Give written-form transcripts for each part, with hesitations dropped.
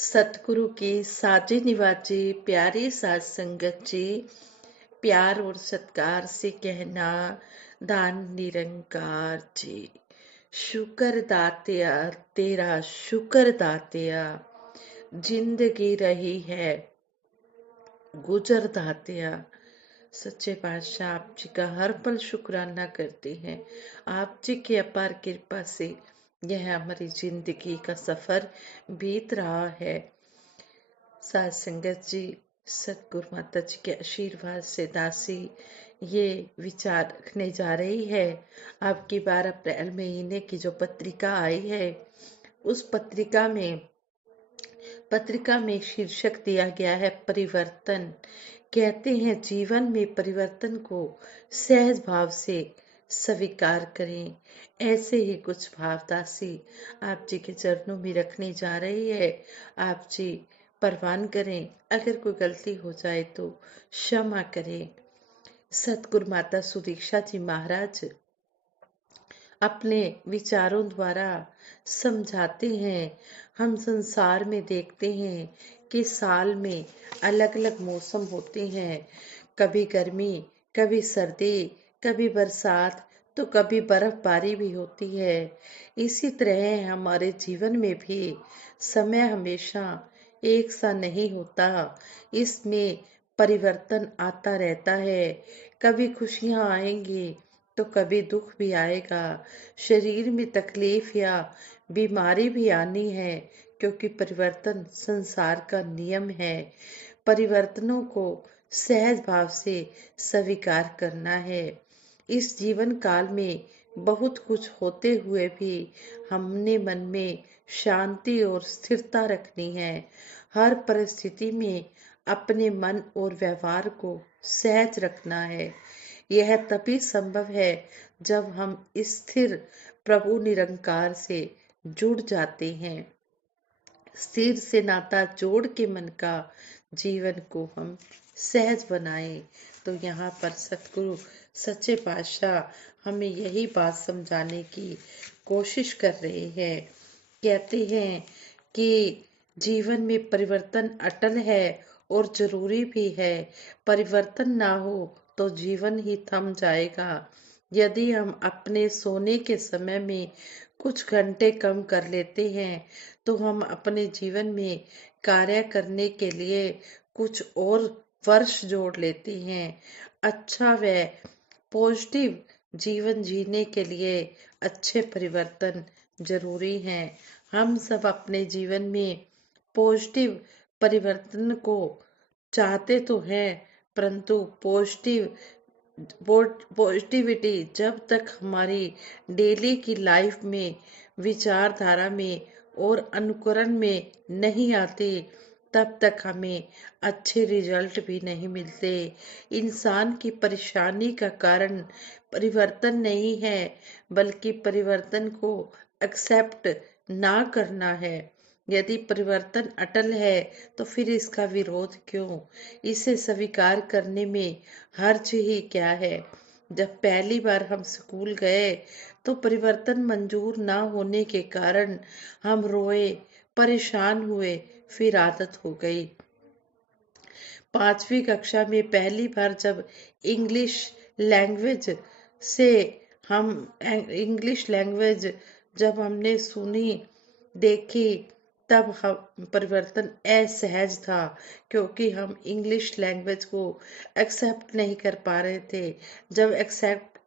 सतगुरु की साजे निवाजे प्यारे साज संगत जी, प्यार और सत्कार से कहना दान निरंकार जी। शुक्र दातिया, तेरा शुक्र दातिया, जिंदगी रही है गुजर दातिया। सच्चे पातशाह आप जी का हर पल शुक्राना करते हैं। आप जी की अपार कृपा से यह हमारी जिंदगी का सफर बीत रहा है। साथ संगत जी, सतगुरु माता जी के आशीर्वाद से दासी ये विचार रखने जा रही है। आपकी 12 अप्रैल महीने की जो पत्रिका आई है, उस पत्रिका में शीर्षक दिया गया है परिवर्तन। कहते हैं जीवन में परिवर्तन को सहज भाव से स्वीकार करें। ऐसे ही कुछ भाव दासी आप जी के चरणों में रखने जा रही है। आप जी परवान करें, अगर कोई गलती हो जाए तो क्षमा करें। सतगुरु माता सुदीक्षा जी महाराज अपने विचारों द्वारा समझाते हैं। हम संसार में देखते हैं कि साल में अलग अलग मौसम होते हैं, कभी गर्मी, कभी सर्दी, कभी बरसात, तो कभी बर्फबारी भी होती है। इसी तरह हमारे जीवन में भी समय हमेशा एक सा नहीं होता। इसमें परिवर्तन आता रहता है। कभी खुशियां आएंगी तो कभी दुख भी आएगा। शरीर में तकलीफ या बीमारी भी आनी है, क्योंकि परिवर्तन संसार का नियम है। परिवर्तनों को सहज भाव से स्वीकार करना है। इस जीवन काल में बहुत कुछ होते हुए भी हमने मन में शांति और स्थिरता रखनी है। हर परिस्थिति में अपने मन और व्यवहार को सहज रखना है। यह तभी संभव है जब हम स्थिर प्रभु निरंकार से जुड़ जाते हैं। स्थिर से नाता जोड़ के मन का जीवन को हम सहज बनाएं। तो यहाँ पर सतगुरु सच्चे पातशाह हमें यही बात समझाने की कोशिश कर रहे हैं। कहते हैं कि जीवन में परिवर्तन अटल है और जरूरी भी है। परिवर्तन ना हो तो जीवन ही थम जाएगा। यदि हम अपने सोने के समय में कुछ घंटे कम कर लेते हैं तो हम अपने जीवन में कार्य करने के लिए कुछ और वर्ष जोड़ लेते हैं। अच्छा व पॉजिटिव जीवन जीने के लिए अच्छे परिवर्तन जरूरी हैं। हम सब अपने जीवन में पॉजिटिव परिवर्तन को चाहते तो हैं, परंतु पॉजिटिविटी जब तक हमारी डेली की लाइफ में, विचारधारा में और अनुकरण में नहीं आती, तब तक हमें अच्छे रिजल्ट भी नहीं मिलते। इंसान की परेशानी का कारण परिवर्तन नहीं है, बल्कि परिवर्तन को एक्सेप्ट ना करना है। यदि परिवर्तन अटल है तो फिर इसका विरोध क्यों? इसे स्वीकार करने में हर्ज ही क्या है? जब पहली बार हम स्कूल गए तो परिवर्तन मंजूर ना होने के कारण हम रोए, परेशान हुए, फिर आदत हो गई। 5वीं कक्षा में पहली बार जब इंग्लिश लैंग्वेज से हम इंग्लिश लैंग्वेज जब हमने सुनी, देखी, तब हम परिवर्तन असहज था, क्योंकि हम इंग्लिश लैंग्वेज को एक्सेप्ट नहीं कर पा रहे थे। जब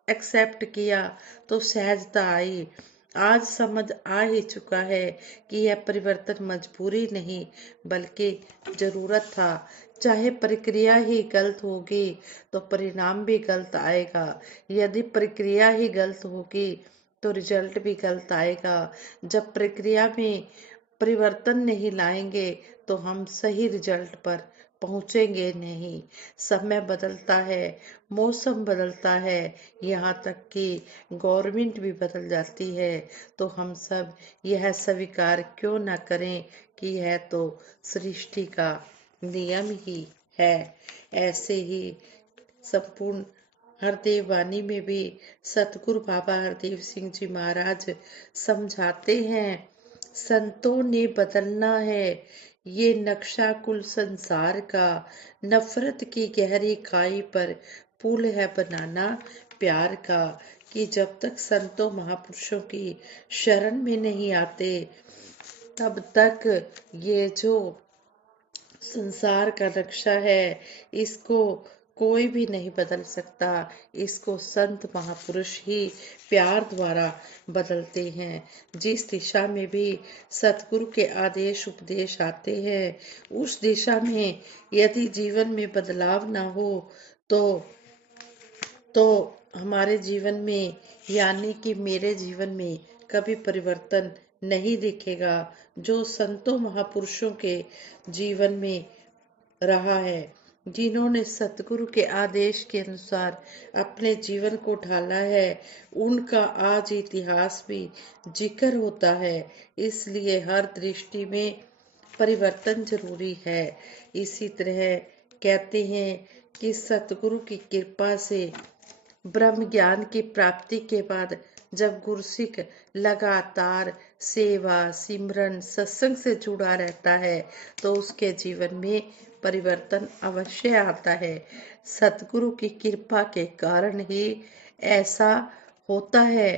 एक्सेप्ट किया तो सहजता आई। आज समझ आ ही चुका है कि यह परिवर्तन मजबूरी नहीं बल्कि जरूरत था। चाहे प्रक्रिया ही गलत होगी तो परिणाम भी गलत आएगा। यदि प्रक्रिया ही गलत होगी तो रिजल्ट भी गलत आएगा। जब प्रक्रिया में परिवर्तन नहीं लाएंगे तो हम सही रिजल्ट पर पहुंचेंगे नहीं। समय बदलता है, मौसम बदलता है, यहाँ तक कि गवर्नमेंट भी बदल जाती है। तो हम सब यह स्वीकार क्यों ना करें कि यह तो सृष्टि का नियम ही है। ऐसे ही संपूर्ण हरदेव वाणी में भी सतगुरु बाबा हरदेव सिंह जी महाराज समझाते हैं, संतों ने बदलना है, ये नक्शा कुल संसार का, नफरत की गहरी खाई पर पुल है बनाना प्यार का। कि जब तक संतों महापुरुषों की शरण में नहीं आते, तब तक ये जो संसार का नक्शा है, इसको कोई भी नहीं बदल सकता। इसको संत महापुरुष ही प्यार द्वारा बदलते हैं। जिस दिशा में भी सतगुरु के आदेश उपदेश आते हैं, उस दिशा में यदि जीवन में बदलाव ना हो, तो तो हमारे जीवन में, यानी कि मेरे जीवन में कभी परिवर्तन नहीं दिखेगा। जो संतों महापुरुषों के जीवन में रहा है, जिन्होंने सतगुरु के आदेश के अनुसार अपने जीवन को ढाला है, उनका आज इतिहास भी जिक्र होता है। इसलिए हर दृष्टि में परिवर्तन जरूरी है। इसी तरह कहते हैं कि सतगुरु की कृपा से ब्रह्म ज्ञान की प्राप्ति के बाद जब गुरसिक लगातार सेवा सिमरन सत्संग से जुड़ा रहता है, तो उसके जीवन में परिवर्तन अवश्य आता है। सतगुरु की कृपा के कारण ही ऐसा होता है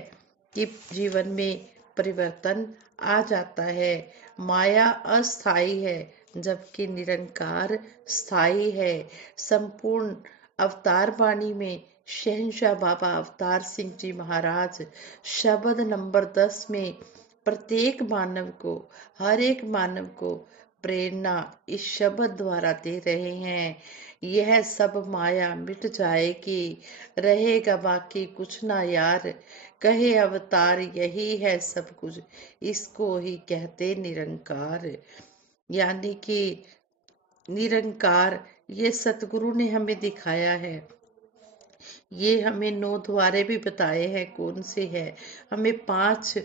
कि जीवन में परिवर्तन आ जाता है। माया अस्थाई है, जबकि निरंकार स्थाई है। संपूर्ण अवतार वाणी में शहंशाह बाबा अवतार सिंह जी महाराज शब्द नंबर 10 में प्रत्येक मानव को, हर एक मानव को प्रेरणा इस शब्द द्वारा दे रहे हैं। यह सब माया मिट जाएगी, रहेगा बाकी कुछ ना यार। कहे अवतार यही है सब कुछ, इसको ही कहते निरंकार। यानी कि निरंकार ये सतगुरु ने हमें दिखाया है। ये हमें 9 द्वारे भी बताए हैं कौन से है, हमें 5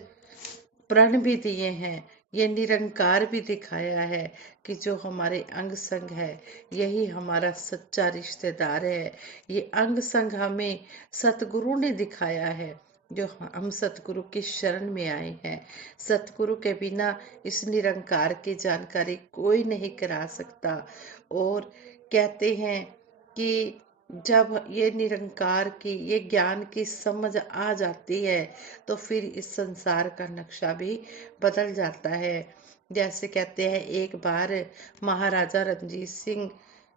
प्रण भी दिए हैं। ये निरंकार भी दिखाया है कि जो हमारे अंग संग है, यही हमारा सच्चा रिश्तेदार है। ये अंग संग हमें सतगुरु ने दिखाया है, जो हम सतगुरु की शरण में आए हैं। सतगुरु के बिना इस निरंकार की जानकारी कोई नहीं करा सकता। और कहते हैं कि जब ये निरंकार की, ये ज्ञान की समझ आ जाती है, तो फिर इस संसार का नक्शा भी बदल जाता है। जैसे कहते हैं, एक बार महाराजा रणजीत सिंह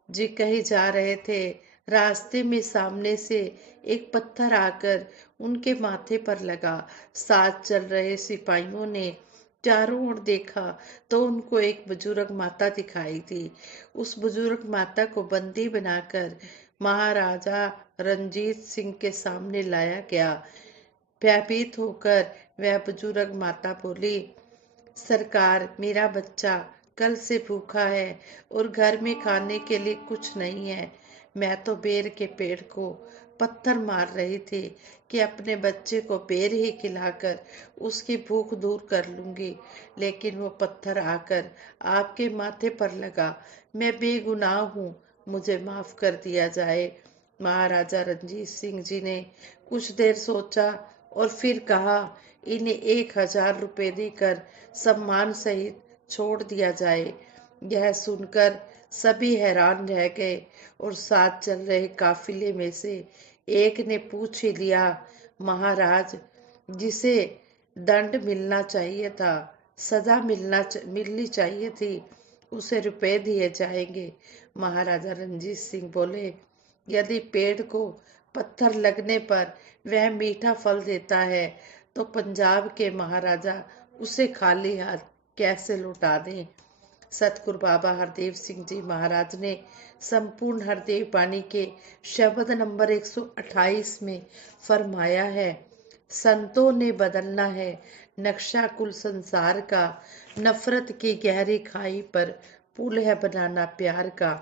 जी कहीं जा रहे थे, रास्ते में सामने से एक पत्थर आकर उनके माथे पर लगा। साथ चल रहे सिपाहियों ने चारों ओर देखा, तो उनको एक बुजुर्ग माता दिखाई दी। उस बुजुर्ग माता को बंदी बनाकर महाराजा रणजीत सिंह के सामने लाया गया। भयभीत होकर वह बुजुर्ग माता बोली, सरकार, मेरा बच्चा कल से भूखा है और घर में खाने के लिए कुछ नहीं है। मैं तो बेर के पेड़ को पत्थर मार रही थी कि अपने बच्चे को बेर ही खिलाकर उसकी भूख दूर कर लूंगी, लेकिन वो पत्थर आकर आपके माथे पर लगा। मैं बेगुनाह हूँ, मुझे माफ कर दिया जाए। महाराजा रणजीत सिंह जी ने कुछ देर सोचा और फिर कहा, इन्हें 1000 रुपए देकर सम्मान सहित छोड़ दिया जाए। यह सुनकर सभी हैरान रह गए और साथ चल रहे काफिले में से एक ने पूछ ही लिया, महाराज, जिसे दंड मिलना चाहिए था, सजा मिलनी चाहिए थी, उसे रुपए दिए जाएंगे। महाराजा रणजीत सिंह बोले, यदि पेड़ को पत्थर लगने पर वह मीठा फल देता है, तो पंजाब के महाराजा उसे खाली हाथ कैसे लौटा दें। सतगुरु बाबा हरदेव सिंह जी महाराज ने संपूर्ण हरदेव वाणी के शब्द नंबर 128 में फरमाया है, संतों ने बदलना है नक्शा कुल संसार का, नफरत की गहरी खाई पर पुल है बनाना प्यार का।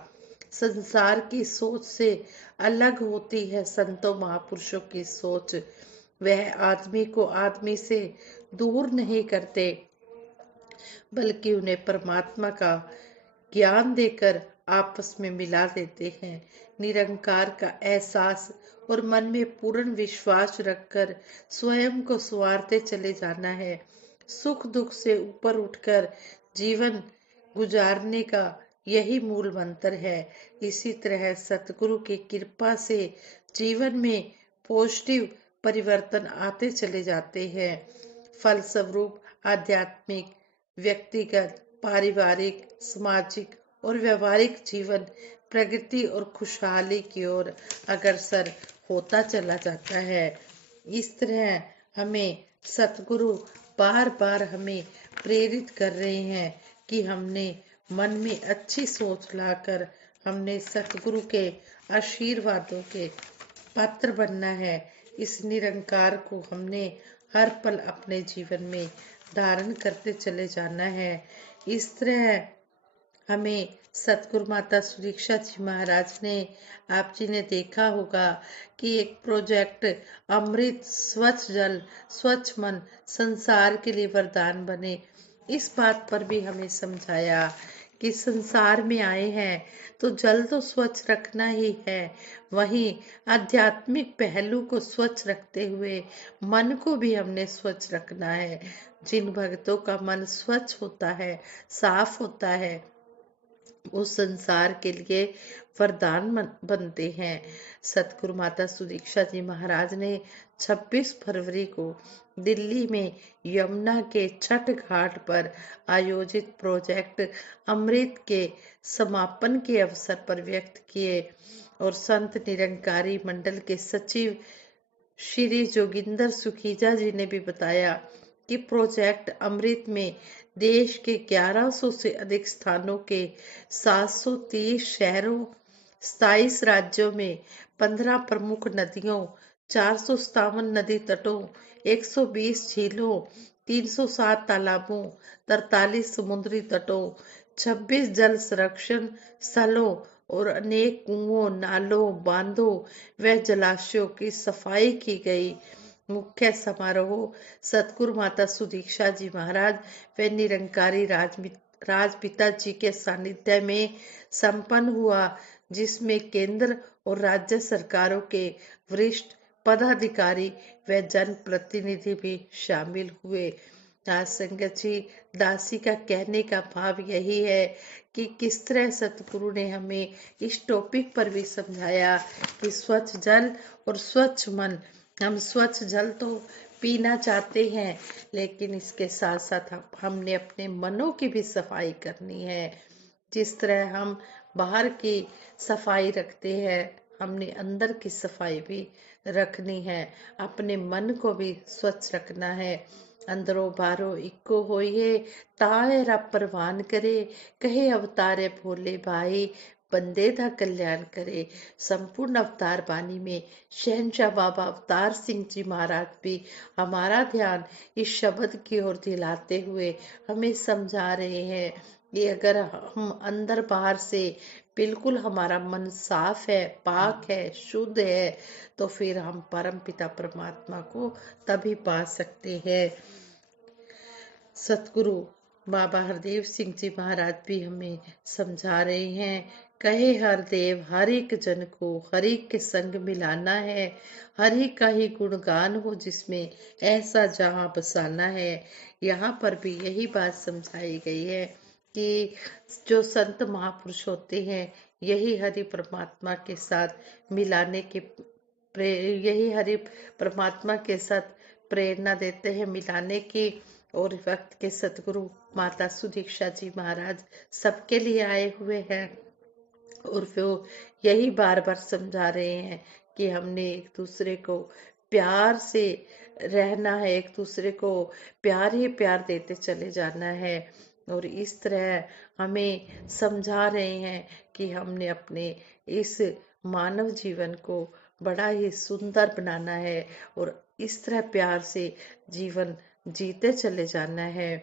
संसार की सोच से अलग होती है संतों महापुरुषों की सोच। वह आदमी को आदमी से दूर नहीं करते, बल्कि उन्हें परमात्मा का ज्ञान देकर आपस में मिला देते हैं। निरंकार का एहसास और मन में पूर्ण विश्वास रखकर स्वयं को संवारते चले जाना है। सुख दुख से ऊपर उठकर जीवन गुजारने का यही मूल मंत्र है। इसी तरह सतगुरु की कृपा से जीवन में पॉजिटिव परिवर्तन आते चले जाते हैं। फलस्वरूप आध्यात्मिक, व्यक्तिगत, पारिवारिक, सामाजिक और व्यवहारिक जीवन प्रगति और खुशहाली की ओर अग्रसर होता चला जाता है। इस तरह हमें सतगुरु बार बार हमें प्रेरित कर रहे हैं कि हमने मन में अच्छी सोच लाकर हमने सतगुरु के आशीर्वादों के पात्र बनना है। इस निरंकार को हमने हर पल अपने जीवन में धारण करते चले जाना है। इस तरह हमें सतगुरु माता सुदीक्षा जी महाराज ने, आप जी ने देखा होगा कि एक प्रोजेक्ट अमृत स्वच्छ जल स्वच्छ मन संसार के लिए वरदान बने, इस बात पर भी हमें समझाया कि संसार में आए हैं तो जल तो स्वच्छ रखना ही है, वहीं आध्यात्मिक पहलू को स्वच्छ रखते हुए मन को भी हमने स्वच्छ रखना है। जिन भक्तों का मन स्वच्छ होता है, साफ होता है, उस संसार के लिए वरदान बनते हैं। सतगुरु माता सुदीक्षा जी महाराज ने 26 फरवरी को दिल्ली में यमुना के छठ घाट पर आयोजित प्रोजेक्ट अमृत के समापन के अवसर पर व्यक्त किए और संत निरंकारी मंडल के सचिव श्री जोगिंदर सुखीजा जी ने भी बताया कि प्रोजेक्ट अमृत में देश के 1100 से अधिक स्थानों के 730 शहरों, 27 राज्यों में 15 प्रमुख नदियों, 457 नदी तटों, 120 झीलों, 307 तालाबों, 43 समुद्री तटों, 26 जल संरक्षण स्थलों और अनेक कुओं, नालों, बांधों व जलाशयों की सफाई की गई। मुख्य समारोह सतगुरु माता सुदीक्षा जी महाराज व निरंकारी राजपिता जी के सानिध्य में संपन्न हुआ, जिसमें केंद्र और राज्य सरकारों के वरिष्ठ पदाधिकारी व जनप्रतिनिधि भी शामिल हुए। आज संगत जी, दासी का कहने का भाव यही है कि किस तरह सतगुरु ने हमें इस टॉपिक पर भी समझाया कि स्वच्छ जल और स्वच्छ मन। हम स्वच्छ जल तो पीना चाहते हैं, लेकिन इसके साथ साथ हमने अपने मनों की भी सफाई करनी है। जिस तरह हम बाहर की सफाई रखते हैं, हमने अंदर की सफाई भी रखनी है। अपने मन को भी स्वच्छ रखना है। अंदरो बाहरो इक्को होइए, ताए रब परवान करे, कहे अवतारे भोले भाई, बंदे दा कल्याण करे। संपूर्ण अवतार बानी में शहनशाह बाबा अवतार सिंह जी महाराज भी हमारा ध्यान इस शब्द की ओर दिलाते हुए हमें समझा रहे हैं कि अगर हम अंदर बाहर से बिल्कुल हमारा मन साफ है, पाक है, शुद्ध है, तो फिर हम परम पिता परमात्मा को तभी पा सकते हैं। सतगुरु बाबा हरदेव सिंह जी महाराज भी हमें समझा रहे हैं, कहे हर देव हर एक जन को हरि के संग मिलाना है, हरि का ही गुणगान हो जिसमें ऐसा जहां बसाना है। यहाँ पर भी यही बात समझाई गई है कि जो संत महापुरुष होते हैं, यही हरि परमात्मा के साथ मिलाने के यही हरि परमात्मा के साथ प्रेरणा देते हैं मिलाने की। और वक्त के सतगुरु माता सुदीक्षा जी महाराज सबके लिए आए हुए हैं और वो यही बार बार समझा रहे हैं कि हमने एक दूसरे को प्यार से रहना है, एक दूसरे को प्यार ही प्यार देते चले जाना है। और इस तरह हमें समझा रहे हैं कि हमने अपने इस मानव जीवन को बड़ा ही सुंदर बनाना है और इस तरह प्यार से जीवन जीते चले जाना है।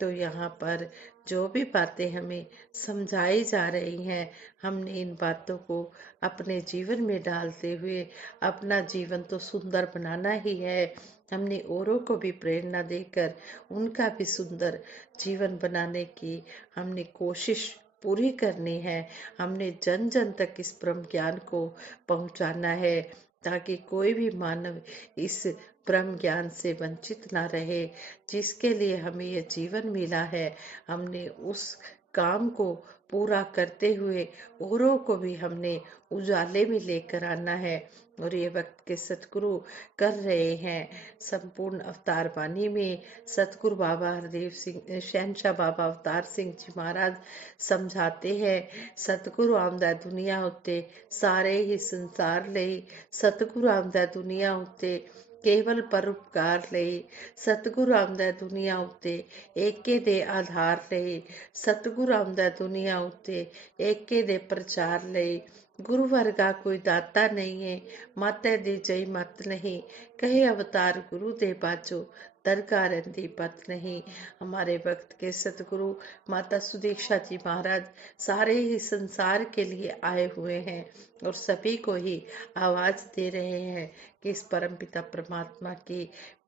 तो यहाँ पर जो भी बातें हमें समझाई जा रही हैं, हमने इन बातों को अपने जीवन में डालते हुए अपना जीवन तो सुंदर बनाना ही है, हमने औरों को भी प्रेरणा देकर उनका भी सुंदर जीवन बनाने की हमने कोशिश पूरी करनी है। हमने जन जन तक इस ब्रह्म ज्ञान को पहुंचाना है, ताकि कोई भी मानव इस ब्रह्म ज्ञान से वंचित ना रहे, जिसके लिए हमें यह जीवन मिला है। हमने उस काम को पूरा करते हुए औरों को भी हमने उजाले में लेकर आना है। और ये वक्त के सतगुरु कर रहे हैं। संपूर्ण अवतार वाणी में सतगुरु बाबा हरदेव सिंह शहनशाह बाबा अवतार सिंह जी महाराज समझाते हैं, सतगुरु आमदा दुनिया उत्ते सारे ही संसार ਲਈ, सतगुरु आमदा दुनिया उत्ते ਕੇਵਲ ਪਰਉਪਕਾਰ ਲਈ, ਸਤਿਗੁਰ ਆਮਦਾ ਦੁਨੀਆ ਉੱਤੇ ਏਕੇ ਦੇ ਆਧਾਰ ਲਈ, ਸਤਿਗੁਰ ਆਮਦਾ ਦੁਨੀਆ ਉੱਤੇ ਏਕੇ ਦੇ ਪ੍ਰਚਾਰ ਲਈ। गुरु वर्गा कोई दाता नहीं है, मत दी जय मत नहीं, कहे अवतार गुरु दे बाजो, दरगाह रंदी पत नहीं। हमारे वक्त के सतगुरु माता सुदीक्षा जी महाराज सारे ही संसार के लिए आए हुए हैं और सभी को ही आवाज दे रहे हैं कि इस परमपिता परमात्मा की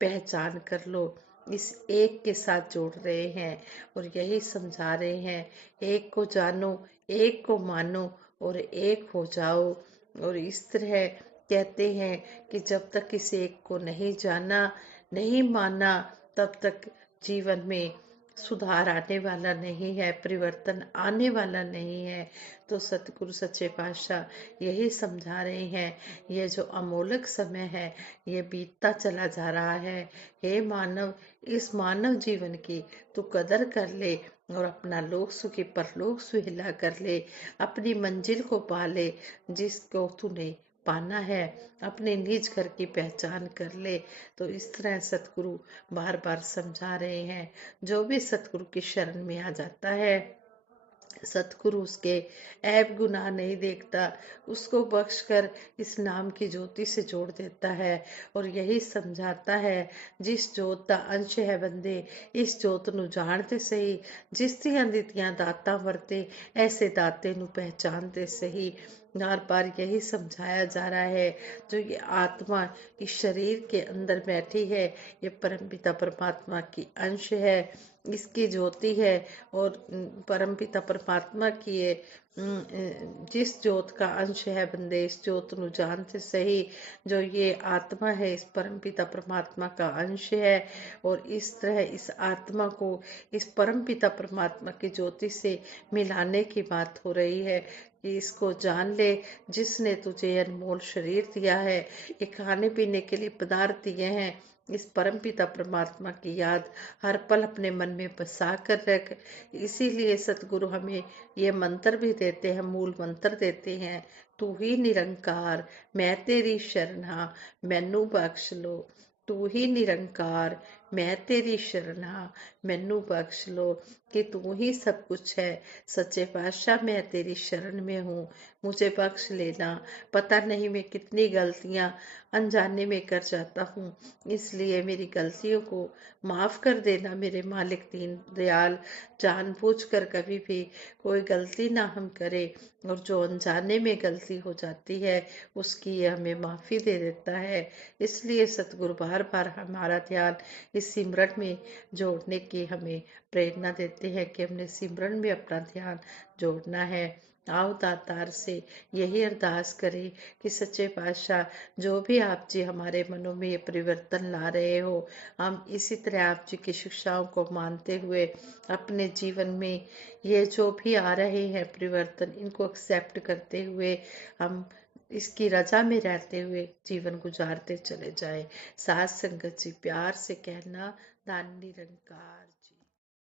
पहचान कर लो। इस एक के साथ जोड़ रहे हैं और यही समझा रहे हैं, एक को जानो, एक को मानो और एक हो जाओ। और इस तरह कहते हैं कि जब तक इस एक को नहीं जाना, नहीं माना, तब तक जीवन में सुधार आने वाला नहीं है, परिवर्तन आने वाला नहीं है। तो सतगुरु सच्चे पातशाह यही समझा रहे हैं, ये जो अमोलक समय है ये बीतता चला जा रहा है। हे मानव, इस मानव जीवन की तू कदर कर ले और अपना लोक सुखी परलोक सुहेला कर ले, अपनी मंजिल को पा ले जिसको तूने पाना है, अपने निज घर की पहचान कर ले। तो इस तरह सतगुरु बार बार समझा रहे हैं। जो भी सतगुरु की शरण में आ जाता है, सतगुरु उसके ऐब गुनाह नहीं देखता, उसको बख्श कर इस नाम की ज्योति से जोड़ देता है और यही समझाता है, जिस जोत का अंश है बंदे, इस जोत ਨੂੰ ਜਾਣਦੇ ਸਹੀ, ਜਿਸ ਦੀਆਂ ਦਿੱਤੀਆਂ दाता वरते, ऐसे दाते ਨੂੰ पहचानते सही। बार बार यही समझाया जा रहा है, जो ये आत्मा इस शरीर के अंदर बैठी है, ये परमपिता परमात्मा की अंश है, इसकी ज्योति है। और परमपिता परमात्मा की ये जिस ज्योत का अंश है बंदे, इस ज्योत ਨੂੰ जानते सही। जो ये आत्मा है इस परमपिता परमात्मा का अंश है और इस तरह इस आत्मा को इस परमपिता परमात्मा की ज्योति से मिलाने की बात हो रही है कि इसको जान ले, जिसने तुझे अनमोल शरीर दिया है, ये खाने पीने के लिए पदार्थ दिए हैं, इस परमपिता परमात्मा की याद हर पल अपने मन में बसा कर रख। इसीलिए सतगुरु हमें ये मंत्र भी देते हैं, मूल मंत्र देते हैं, तू ही निरंकार मैं तेरी शरण हाँ, मैनू बख्श लो। तू ही निरंकार मैं तेरी शरण हाँ, मैनू बख्श लो। कि तू ही सब कुछ है, सच्चे पातशाह मैं तेरी शरण में हूँ, मुझे बख्श लेना। पता नहीं मैं कितनी गलतियाँ अनजाने में कर जाता हूँ, इसलिए मेरी गलतियों को माफ़ कर देना मेरे मालिक दीन दयाल। जानबूझकर कभी भी कोई गलती ना हम करें और जो अनजाने में गलती हो जाती है उसकी ये हमें माफ़ी दे देता है। इसलिए सतगुरु बार बार हमारा ध्यान इस सिमरन में जोड़ने की हमें प्रेरणा देते हैं कि हमने सिमरन में अपना ध्यान जोड़ना है। आओ दातार से यही अरदास करें कि सच्चे पातशाह, जो भी आप जी हमारे मनों में ये परिवर्तन ला रहे हो, हम इसी तरह आप जी की शिक्षाओं को मानते हुए अपने जीवन में ये जो भी आ रहे हैं परिवर्तन, इनको एक्सेप्ट करते हुए हम इसकी रजा में रहते हुए जीवन गुजारते चले जाएं। साथ संगत जी प्यार से कहना, दान निरंकार।